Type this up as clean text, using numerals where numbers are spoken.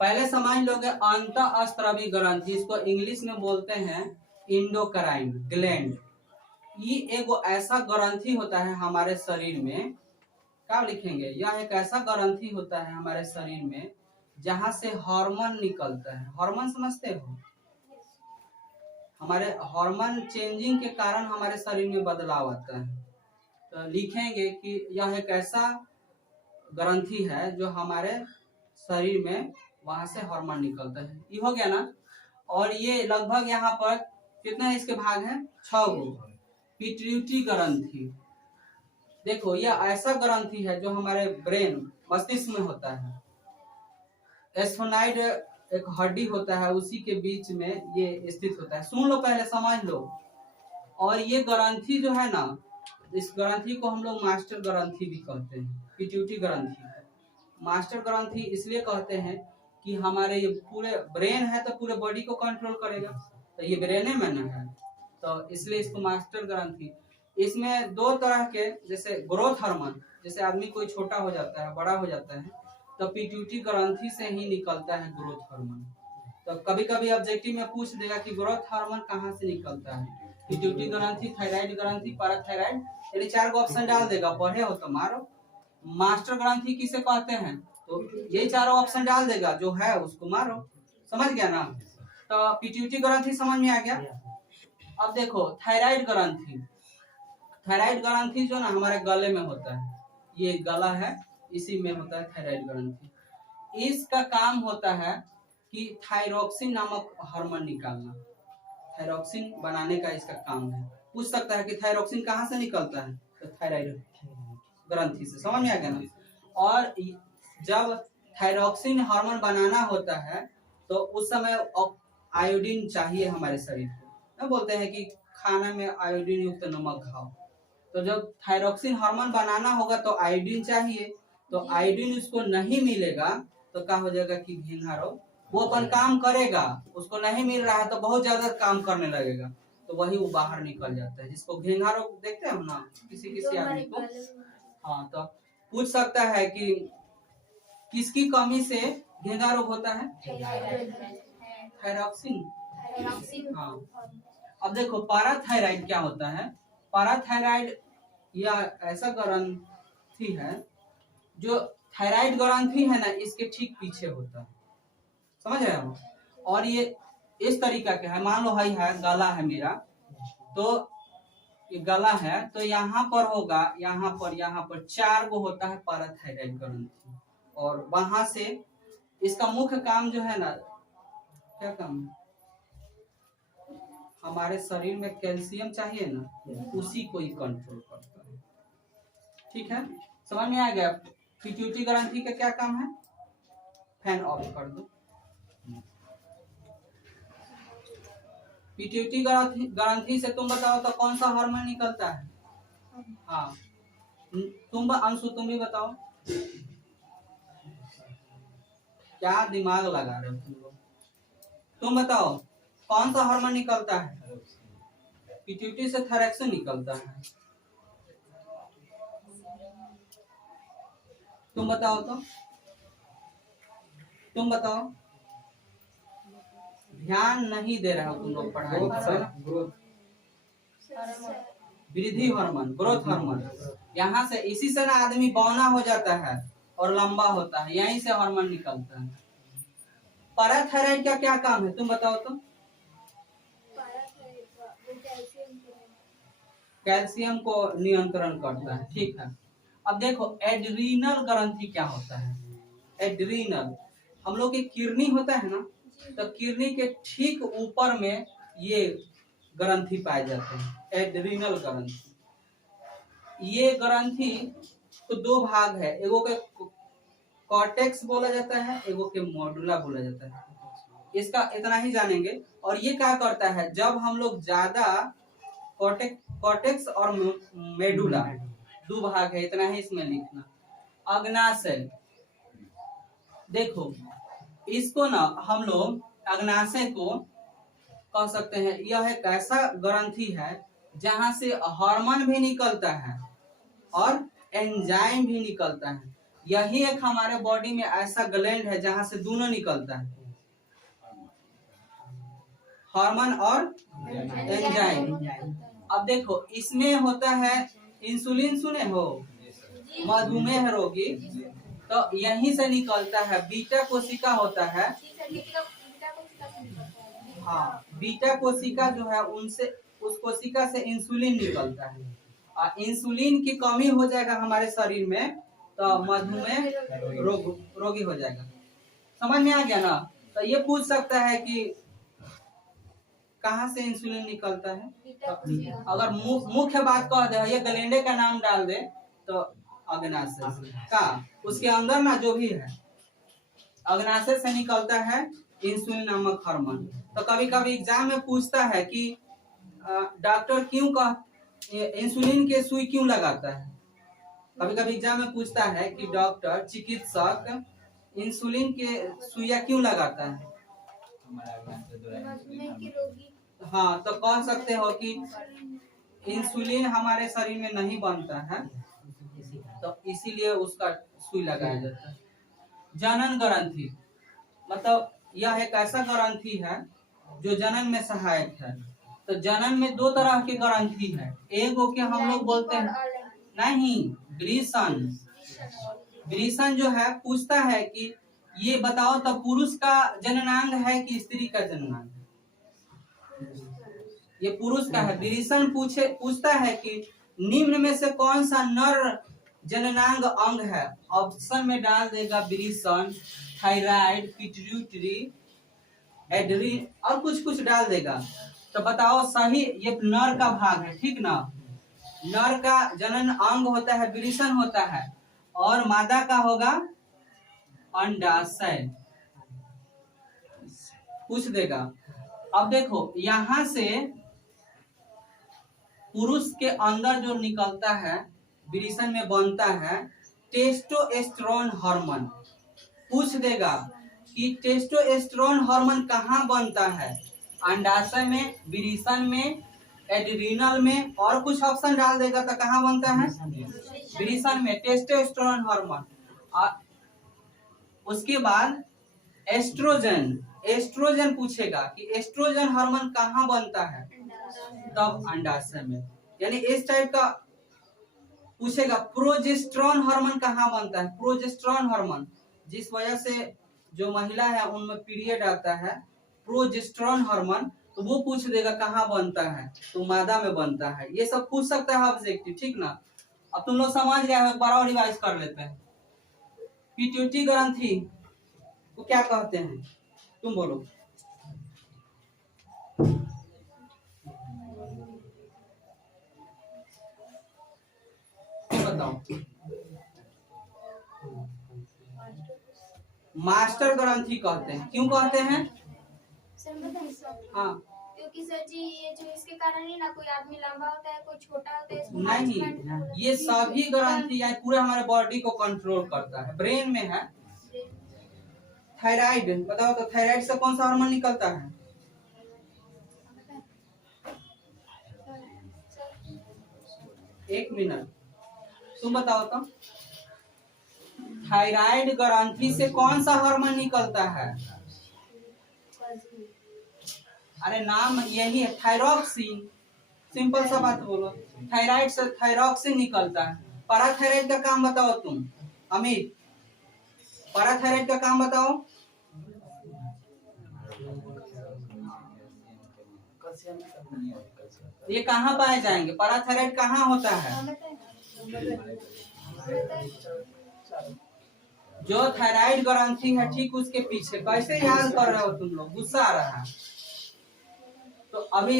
पहले समझ लोगे अंतःस्त्रवी ग्रंथि, इसको इंग्लिश में बोलते हैं इंडोक्राइन ग्लैंड। ये एगो ऐसा ग्रंथि होता है हमारे शरीर में, क्या लिखेंगे, यह एक ऐसा ग्रंथि होता है हमारे शरीर में जहां से हार्मोन निकलता है। हार्मोन समझते हो? हमारे हार्मोन चेंजिंग के कारण हमारे शरीर में बदलाव आता है। तो लिखेंगे कि यह एक ऐसा ग्रंथि है जो हमारे शरीर में वहां से हार्मोन निकलता है। ये हो गया ना। और ये लगभग यहाँ पर कितने इसके भाग हैं? 6 गो। पिट्यूटरी ग्रंथि, देखो यह ऐसा ग्रंथि है जो हमारे ब्रेन मस्तिष्क में होता है। एस्फेनाइड एक हड्डी होता है, उसी के बीच में ये स्थित होता है। सुन लो पहले, समझ लो। और ये ग्रंथि जो है ना, इस ग्रंथि को हम लोग मास्टर ग्रंथि भी कहते हैं। पिट्यूटरी ग्रंथि मास्टर ग्रंथि इसलिए कहते हैं कि हमारे ये पूरे ब्रेन है तो पूरे बॉडी को कंट्रोल करेगा, तो ये ब्रेन में ना है, तो इसलिए इसको मास्टर ग्रंथि। इसमें 2 तरह के, जैसे ग्रोथ हार्मोन, जैसे आदमी कोई छोटा हो जाता है, बड़ा हो जाता है, तो पिट्यूटरी ग्रंथि से ही निकलता है ग्रोथ हार्मोन। तो कभी कभी ऑब्जेक्टिव में पूछ देगा कि ग्रोथ हार्मोन कहाँ से निकलता है, पिट्यूटरी ग्रंथि, थायराइड ग्रंथि, पैराथायराइड, यानी 4 गो ऑप्शन डाल देगा। पढ़े हो तो मारो। मास्टर ग्रंथि किसे कहते हैं, तो यही 4 ऑप्शन डाल देगा, जो है उसको मारो। समझ गया ना। तो पिट्यूटरी ग्रंथि समझ में आ गया। अब देखो थायराइड ग्रंथि। थायराइड ग्रंथि जो ना हमारे गले में होता है, ये गला है, इसी में होता है थायराइड ग्रंथि। इसका काम होता है कि थायरोक्सिन नामक हार्मोन निकालना। थायरोक्सिन बनाने का इसका काम है। पूछ सकता है कि थायरोक्सिन कहाँ से निकलता है, तो थायराइड ग्रंथि से। समझ में आ गया ना। और जब थायरोक्सिन हार्मोन बनाना होता है तो उस समय आयोडीन चाहिए हमारे शरीर को। बोलते हैं कि खाना में आयोडीन युक्त नमक खाओ। तो जब थायरोक्सिन हार्मोन बनाना होगा तो आयोडीन चाहिए, तो आयोडीन उसको नहीं मिलेगा तो क्या हो जाएगा कि घेंघा रोग। वो अपन काम करेगा, उसको नहीं मिल रहा है तो बहुत ज्यादा काम करने लगेगा, तो वही वो बाहर निकल जाता है, जिसको घेंघा रोग देखते हैं ना किसी किसी आदमी को। हाँ, तो पूछ सकता है कि किसकी कमी से घेंघा रोग होता है? थायरोक्सिन। हाँ। अब देखो पैराथायराइड क्या होता है। पैराथायराइड यह ऐसा ग्रंथि है जो थायराइड ग्रंथि है ना, इसके ठीक पीछे होता है। समझ रहे हो। और ये इस तरीका के है, मान लो है गला है मेरा, तो ये गला है, तो यहाँ पर होगा, यहाँ पर 4 गो होता है पैराथायराइड ग्रंथि। और वहां से इसका मुख्य काम जो है ना, क्या काम है, हमारे शरीर में कैल्शियम चाहिए ना, उसी को ही कंट्रोल करता है। ठीक है, समझ में आ गया। पिट्यूटरी ग्रंथि का क्या काम है? फैन ऑफ कर दो। पिट्यूटरी ग्रंथि से तुम बताओ तो कौन सा हार्मोन निकलता है? हाँ, तुम अंशु तुम भी बताओ, क्या दिमाग लगा रहे हो तुम लोग? तुम बताओ कौन सा हार्मोन निकलता है? पिट्यूटरी से थायरोक्सिन निकलता है। तुम बताओ तो, तुम बताओ। ध्यान नहीं दे रहे हो तुम लोग पढ़ाई पर। वृद्धि हार्मोन, ग्रोथ हार्मोन। यहाँ से, इसी से ना आदमी बौना हो जाता है और लंबा होता है, यहीं से हार्मोन निकलता है। पैराथायराइड का क्या काम है तुम बताओ तो? कैल्शियम को नियंत्रण करता है। ठीक है। अब देखो एड्रीनल ग्रंथि क्या होता है। एड्रीनल, हम लोग की किडनी होता है ना, तो किडनी के ठीक ऊपर में ये ग्रंथि पाए जाते हैं, एड्रीनल ग्रंथि। ये ग्रंथि तो 2 भाग है, एगो के कॉर्टेक्स बोला जाता है, एगो के मॉड्यूला बोला जाता है। इसका इतना ही जानेंगे। और ये क्या करता है, जब हम लोग ज्यादा कॉर्टेक्स और मेडुला 2 भाग है, इतना ही इसमें लिखना। अग्नाशय, देखो इसको ना हम लोग अग्नाशय को कह सकते हैं, यह एक ऐसा ग्रंथि है जहां से हार्मोन भी निकलता है और एंजाइम भी निकलता है। यही एक हमारे बॉडी में ऐसा ग्लैंड है जहां से दोनों निकलता है, हार्मोन और एंजाइम। अब देखो इसमें होता है इंसुलिन, सुने हो, मधुमेह रोगी, तो यहीं से निकलता है। बीटा कोशिका होता है, हाँ, बीटा कोशिका जो है उनसे, उस कोशिका से इंसुलिन निकलता है, और इंसुलिन की कमी हो जाएगा हमारे शरीर में तो मधुमेह रोगी हो जाएगा। समझ में आ गया ना? तो ये पूछ सकता है कि कहाँ से इंसुलिन निकलता है। तो अगर मुख्य बात कह दे, ये ग्लैंड का नाम डाल दे तो अग्नाशय का, उसके अंदर ना जो भी है अग्नाशय से निकलता है इंसुलिन नामक हार्मोन। तो कभी कभी एग्जाम में पूछता है कि डॉक्टर क्यों इंसुलिन के सुई क्यों लगाता है। कभी कभी एग्जाम में पूछता है कि डॉक्टर, चिकित्सक इंसुलिन के सुइया क्यों लगाता है। हाँ, तो कह सकते हो कि इंसुलिन हमारे शरीर में नहीं बनता है तो इसीलिए उसका सुई लगाया जाता है। जनन ग्रंथि मतलब यह एक ऐसा ग्रंथि है जो जनन में सहायक है। तो जनन में दो तरह के ग्रंथि है, एक को क्या हम लोग बोलते हैं, नहीं, ग्रीसन। ग्रीसन जो है पूछता है कि ये बताओ तो पुरुष का जननांग है कि स्त्री का जननांग। ये पुरुष का है। ग्रीसन पूछता है कि निम्न में से कौन सा नर जननांग अंग है। ऑप्शन में डाल देगा ग्रीसन, थायराइड, पिट्यूटरी, एड्रीन और कुछ कुछ डाल देगा। तो बताओ सही, ये नर का भाग है, ठीक ना। नर का जनन अंग होता है ग्रीसन होता है, और मादा का होगा अंडाशय। पूछ देगा। अब देखो यहां से पुरुष के अंदर जो निकलता है, ग्रीसन में बनता है टेस्टोस्टेरोन हार्मोन। पूछ देगा कि टेस्टोस्टेरोन हार्मोन कहाँ बनता है, अंडाशय में, ग्रीसन में, एड्रीनल में, और कुछ ऑप्शन डाल देगा तो कहाँ बनता है, ग्रीसन में टेस्टोस्टेरोन हार्मोन। उसके बाद एस्ट्रोजन, एस्ट्रोजन पूछेगा कि एस्ट्रोजन हार्मोन कहाँ बनता है, तब अंडाशय में। यानी इस टाइप का पूछेगा। प्रोजेस्टेरोन हार्मोन कहाँ बनता है, प्रोजेस्टेरोन हार्मोन, जिस वजह से जो महिला है उनमें पीरियड आता है, प्रोजेस्टेरोन हार्मोन, तो वो पूछ देगा कहाँ बनता है, तो मादा में बनता है। ये सब पूछ सकता है ऑब्जेक्टिव, ठीक ना। अब तुम लोग समझ गए हो, एक बार और रिवाइज कर लेते हैं। पिट्यूटरी ग्रंथि को क्या कहते हैं, तुम बोलो। बताओ। मास्टर ग्रंथि कहते हैं। क्यों कहते हैं? हाँ, क्योंकि सर जी ये जो इसके कारण ही ना कोई आदमी लंबा होता है, कोई छोटा होता है। नहीं, ये सभी ग्रंथि या पूरे हमारे बॉडी को कंट्रोल करता है। ब्रेन में है थायराइड, बताओ तो थायराइड से कौन सा हार्मोन निकलता है? एक मिनट, तुम बताओ तो। थायराइड ग्रंथि से कौन सा हार्मोन निकलता है? अरे नाम यही है, थायरॉक्सिन। सिंपल सा बात बोलो, थायराइड से थायरॉक्सिन निकलता है। पैराथायराइड का काम बताओ तुम, अमित, पैराथायराइड का काम बताओ। ये कहाँ पाए जाएंगे, पैराथायराइड कहाँ होता है? जो थायराइड ग्रंथि है ठीक उसके पीछे। कैसे याद कर रहे हो तुम लोग, गुस्सा आ रहा है तो अभी